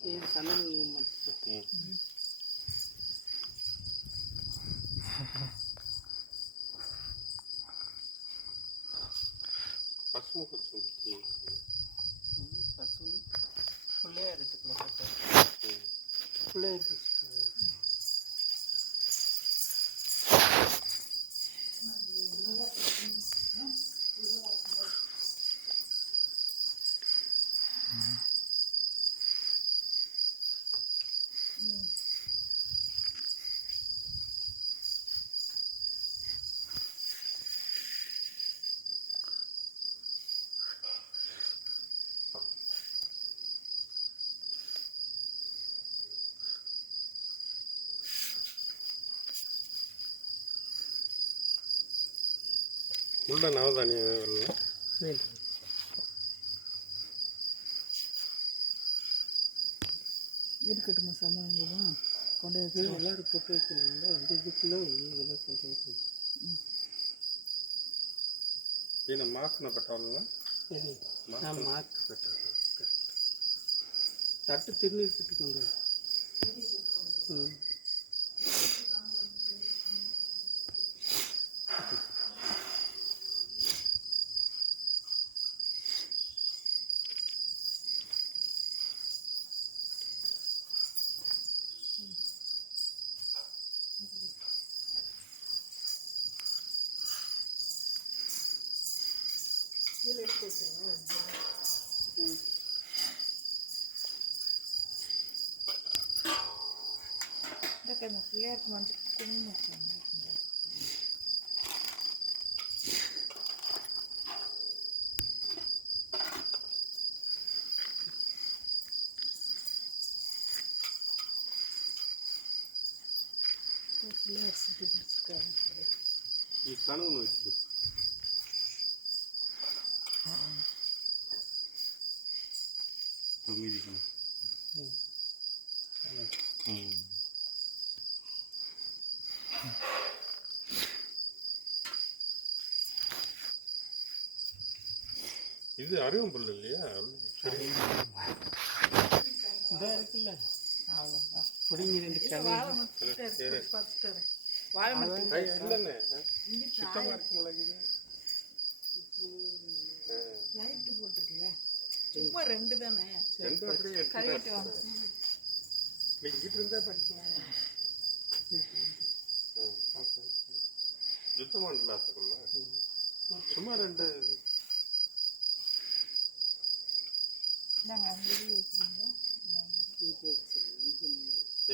சமையல் மட்டும் பசுமை கொஞ்சம் பசுமை பிள்ளையா எடுத்துக்கலாம் பிள்ளையா எடுத்து உள்ள நவதானியம் இருக்கட்டுமா சமையலாம் கொண்டு வச்சு எல்லோரும் போட்டு வைக்கணுங்களா வந்து இதுக்குள்ளே இதெல்லாம் கொண்டு வைக்கணும் ఈయన మాకున పెట్టాలన్నా మాకు పెట్టాలి తట్టు తిరిగి పెట్టుకోండి Kayak lihat macam kuning lihat sedikit sekali. Ikan apa itu? Tomi ikan. இது அருகம்புல் இல்லையா? இதாக இருக்குல்ல அவ்வளோதான் பிடிங்கி ரெண்டு வாழை மட்டும் பார்த்துட்டு வாழை மட்டும் இல்லைண்ணே சுத்தமாக இருக்குங்களா இது? லைட்டு போட்டுருக்குல்ல சும்மா ரெண்டு தானே ரெண்டு அப்படியே கழுவிட்டு வாங்க இங்கிட்டு இருந்தா படிக்கலாம். சுத்தமாக இல்லை அதுக்குள்ள சும்மா ரெண்டு நாங்கள் அங்கே வைக்கிறீங்க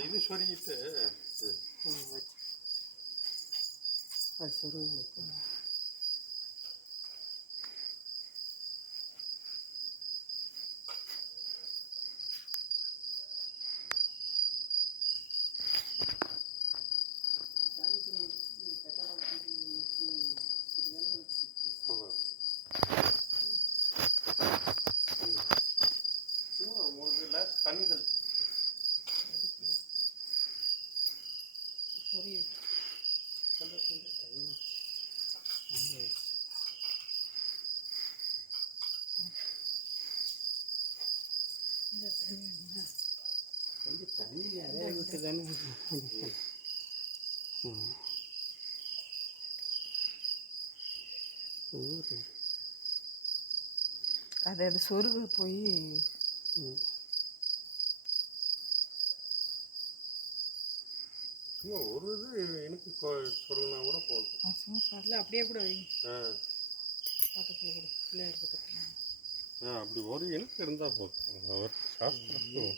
இது சொருகிட்டு அது சொருக வைக்கணும். தண்ணி தெளிச்சு சொரிய கொஞ்சம் தண்ணி நிறைய விட்டு தானே அது சொருக போய் சும்மா ஒரு இது எனக்கு சொருகினா கூட போதும். இல்லை அப்படியே கூட வைங்க பக்கத்தில் கூட பிள்ளையார் பக்கத்தில் அப்படி ஒரு எனக்கு இருந்தால் போதும். அவர் சாஸ்திரம்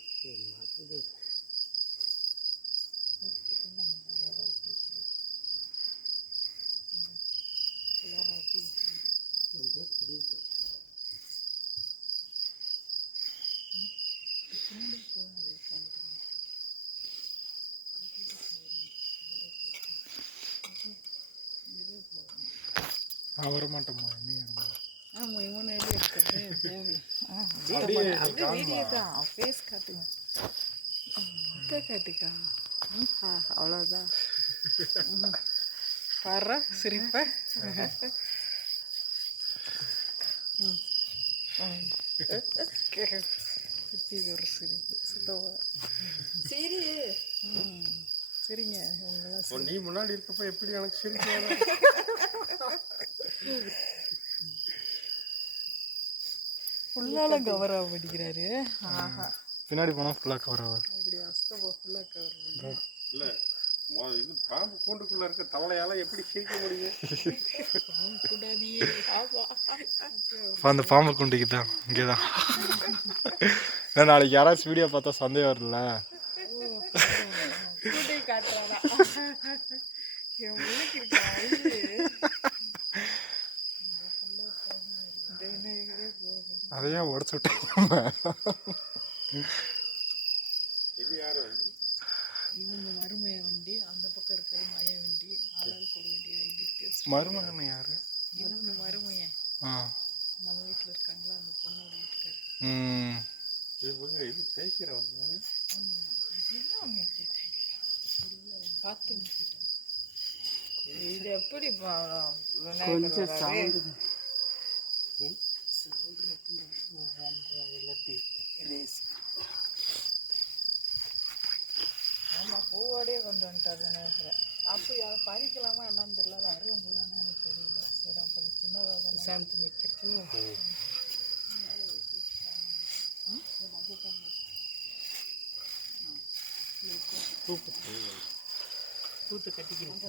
வரமாட்டோமா இவனை எப்படி எடுக்கிறது அப்படியே வீடியோ தான் ஃபேஸ் காட்டுங்க அக்கா காட்டுக்கா அவ்வளோதான் பாரு சிரிப்ப கிருத்திக்கு ஒரு சிரிப்பு சித்தவா சரி சரிங்க இவங்கெல்லாம் நீ முன்னாடி இருக்கப்ப எப்படி எனக்கு சிரிப்பு ஃபுல்லாலாம் கவர் ஆக படிக்கிறாரு. ஆஹா பின்னாடி போனால் ஃபுல்லாக கவர் ஆகும். அப்படி அஸ்தபா ஃபுல்லாக கவர் பண்ணுறேன். இல்லை இது பாம்பு கூண்டுக்குள்ளே இருக்க தவளையால் எப்படி சிரிக்க முடியும்? பாம்பு கூடாதியே அந்த பாம்பு குண்டிக்கு தான் இங்கே தான். ஏன்னா நாளைக்கு யாராச்சும் வீடியோ பார்த்தா சந்தேகம் வரல. கூட்டை காட்டுறாரா என் உள்ளுக்கு இருக்க அதையே உடச்சு விட்டாங்க. இது யார் வண்டி? இவங்க மருமைய வண்டி, அந்த பக்கம் இருக்கிறது மய வண்டி, ஆளாளுக்கு ஒரு வண்டி வாங்கி இருக்கு. மருமகன் யாரு? இவங்க மருமையன் ஆ நம்ம வீட்டில் இருக்காங்களா அந்த பொண்ணோட வீட்டுக்காரு. இது தேய்க்கிறவங்க என்ன அவங்க கேட்டேன் பார்த்து கேட்டேன். இது எப்படி கொஞ்சம் சவுண்டு ஆமாம் பூவோடையே கொண்டு வந்துட்டார் நினைக்கிறேன். அப்போ அதை பறிக்கலாமா என்னன்னு தெரியல, அது அருவ முள்ளானு எனக்கு தெரியல. சரி அப்போ சின்னதாக தான் சாமி வைக்கிறது. பூத்து கட்டிக்கிறீங்க.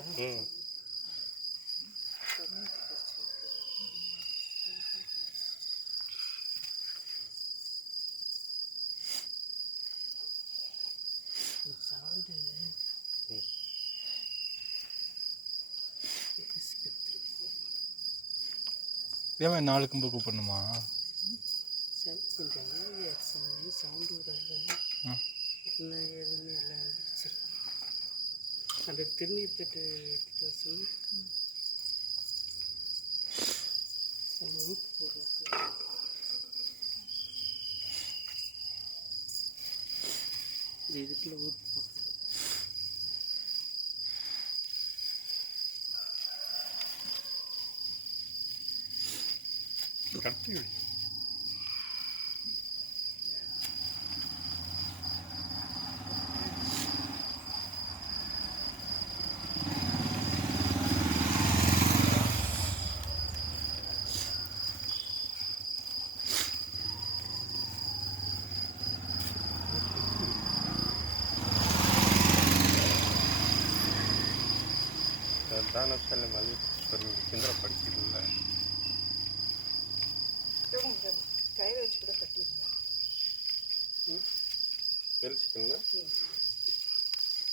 சவுண்டு ஏன் 4 கும்பு கூப்பிடணுமா? கொஞ்சம் அமைதியாச்சு, சவுண்டு விடாது. எல்லாம் எதுவுமே எல்லாம் வச்சிருக்கோம். அந்த திருநீர் தட்டு எடுத்துகிட்டு சொன்னால் நம்ம ஊற்று போடுறோம். இந்த இதுக்குள்ளே ஊற்று போடுறோம். கட்டி விடு. தானசாலை மல்லிகேஸ்வரர் கேந்திர படிக்கிறதுல கயிறு வச்சு கூட கட்டிடுங்க. தெரிச்சுக்கணும்.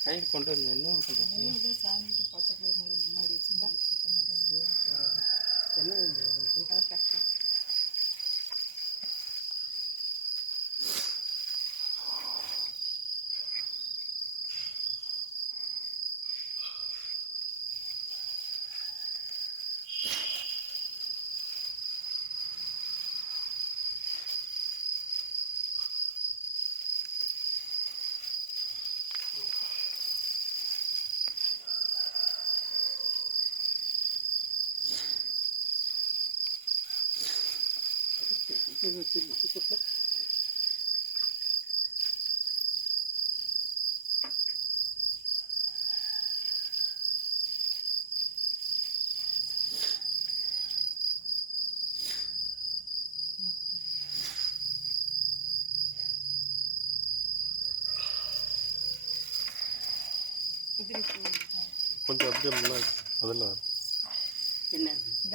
கயிறு கொண்டு வந்து என்ன பண்ணுறது? மூணு சாமிகிட்ட பச்சை கயிறு முன்னாடி வச்சுருந்தா என்ன அதை கட்டுறேன். வச்சிருக்கோம். கொஞ்சம் அப்படியே முன்னாடி அதில் என்ன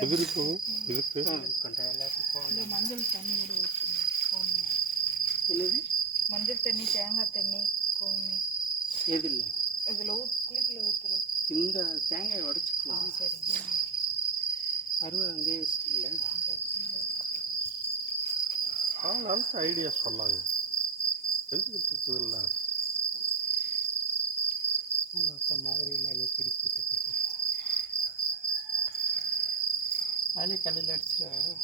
எதிர்க்கும் இதுக்கு கொண்ட எல்லாருக்கும் இந்த மஞ்சள் தண்ணி கூட ஊற்றணும். கோமி என்னது மஞ்சள் தண்ணி, தேங்காய் தண்ணி, கோமி எது இல்லை இதில் குளிக்கல ஊற்றுறது. இந்த தேங்காய் உடச்சிக்கலாம். சரிங்க. அருவா அங்கேயே வச்சுட்டிங்களா? ஆளுக்கு ஐடியா சொல்லாதீங்க. செஞ்சுக்கிட்டு இருக்குதுல்ல. உங்கள் அக்கா மாதிரியில் என்னை திருப்பி விட்டு அதிலே கல்லில் அடிச்சிடும்.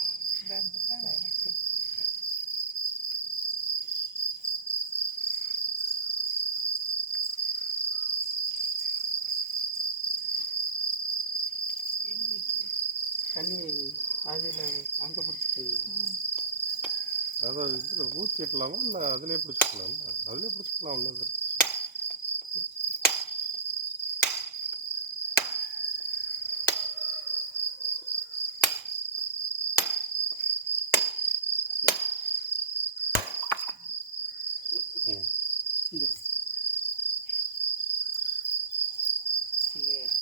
தண்ணி அதில் அங்கே பிடிச்சிக்கலாம். அதான் இதில் ஊற்றிடலாமா இல்லை அதிலே பிடிச்சிக்கலாமா? அதிலே பிடிச்சிக்கலாம் ஒன்றும். இந்த லேயர்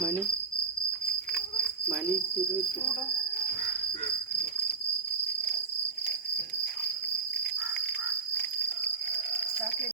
மணி திரும்பி சாக்லேட்